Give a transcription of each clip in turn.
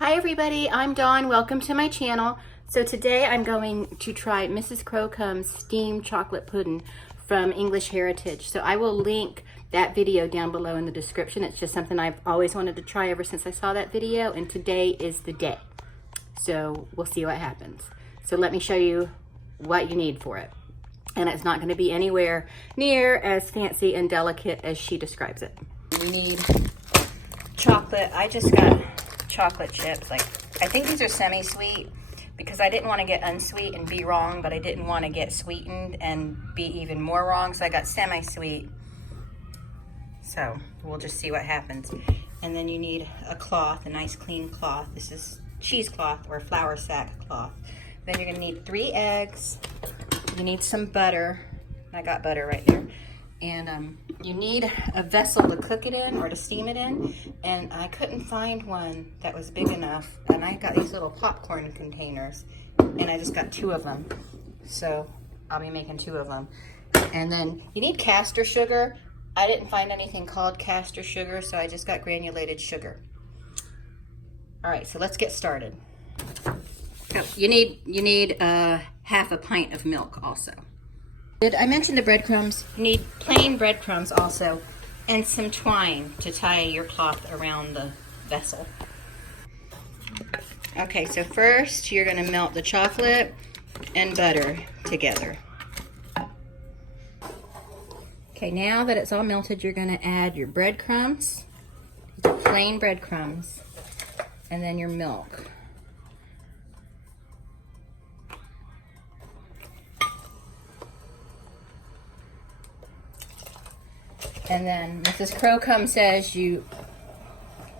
Hi everybody, I'm Dawn. Welcome to my channel. So today I'm going to try Mrs. Crocombe's steamed chocolate pudding from English Heritage. So I will link that video down below in the description. It's just something I've always wanted to try ever since I saw that video, and today is the day. So we'll see what happens. So let me show you what you need for it. And it's not going to be anywhere near as fancy and delicate as she describes it. You need chocolate. I just got chocolate chips. I think these are semi-sweet because I didn't want to get unsweet and be wrong, but I didn't want to get sweetened and be even more wrong, so I got semi-sweet. So we'll just see what happens. And then you need a cloth, a nice clean cloth. This is cheesecloth or flour sack cloth. Then you're gonna need 3 eggs. You need some butter. I got butter right there. And you need a vessel to cook it in or to steam it in. And I couldn't find one that was big enough. And I got these little popcorn containers. And I just got 2 of them. So I'll be making 2 of them. And then you need caster sugar. I didn't find anything called caster sugar, so I just got granulated sugar. All right, so let's get started. You need half a pint of milk also. Did I mention the breadcrumbs? You need plain breadcrumbs also, and some twine to tie your cloth around the vessel. Okay, so first you're gonna melt the chocolate and butter together. Okay, now that it's all melted, you're gonna add your breadcrumbs, plain breadcrumbs, and then your milk. And then Mrs. Crocombe says you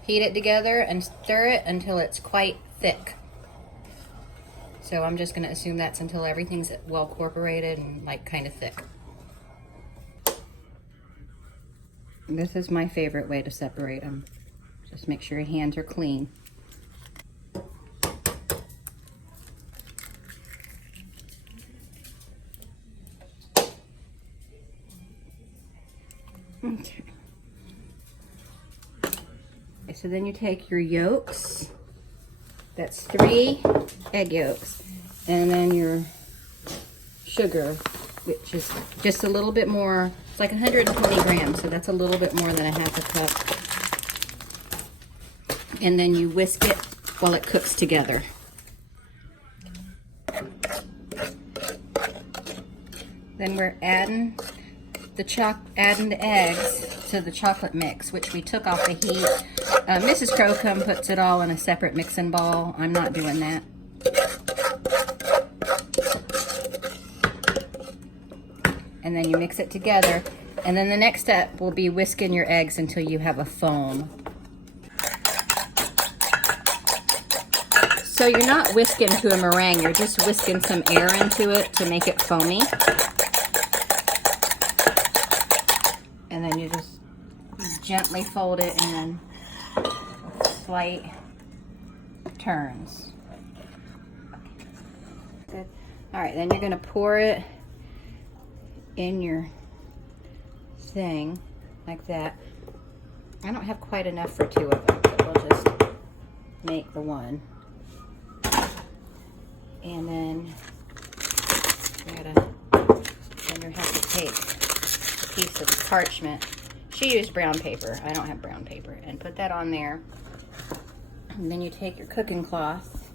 heat it together and stir it until it's quite thick. So I'm just gonna assume that's until everything's well incorporated and like kind of thick. This is my favorite way to separate them. Just make sure your hands are clean. Okay. So then you take your yolks. That's 3 egg yolks. And then your sugar, which is just a little bit more. It's like 120 grams, so that's a little bit more than a half a cup. And then you whisk it while it cooks together. Then we're adding the eggs to the chocolate mix, which we took off the heat. Mrs. Crocombe puts it all in a separate mixing bowl. I'm not doing that. And then you mix it together. And then the next step will be whisking your eggs until you have a foam. So you're not whisking to a meringue, you're just whisking some air into it to make it foamy. And then you just gently fold it and then slight turns. Good. All right, then you're gonna pour it in your thing like that. I don't have quite enough for 2 of them, but we'll just make the one. And then you have to take a piece of parchment. She used brown paper. I don't have brown paper. And put that on there. And then you take your cooking cloth.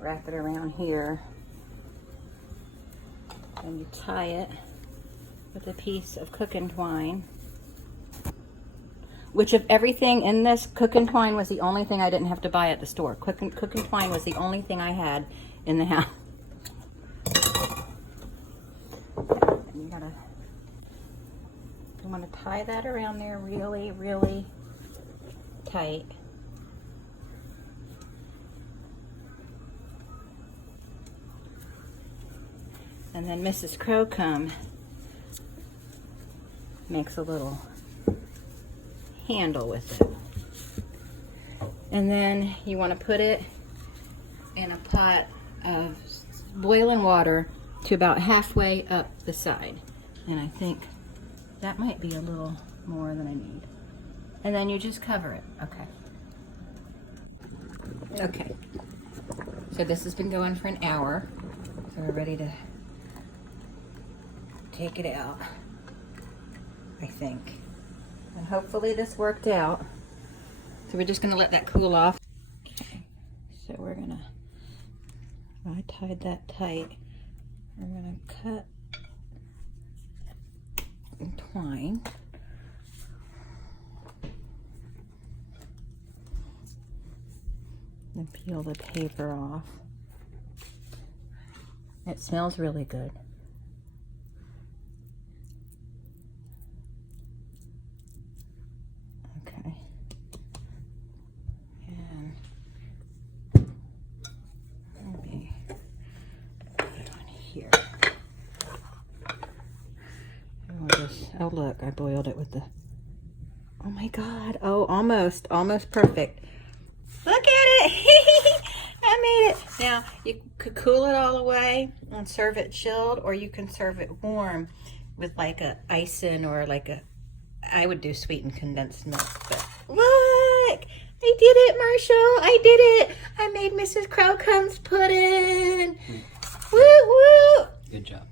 Wrap it around here. And you tie it with a piece of cooking twine. Which of everything in this, cooking twine was the only thing I didn't have to buy at the store. Cooking twine was the only thing I had in the house. And you want to tie that around there really, really tight. And then Mrs. Crocombe makes a little handle with it. And then you want to put it in a pot of boiling water to about halfway up the side. And I think that might be a little more than I need. And then you just cover it. Okay. Okay. So this has been going for an hour. So we're ready to take it out, I think. And hopefully this worked out. So we're just gonna let that cool off. Okay. So we're gonna, I tied that tight. We're gonna cut and twine. And peel the paper off. It smells really good. Okay. And let me put it on here. And we'll just, oh look, I boiled it with the, oh my God, oh almost perfect. Look at it! I made it. Now, you could cool it all away and serve it chilled, or you can serve it warm with like a icing or like a, I would do sweetened condensed milk. But look! I did it, Marshall! I did it! I made Mrs. Crocombe's pudding! Woo woo! Good job.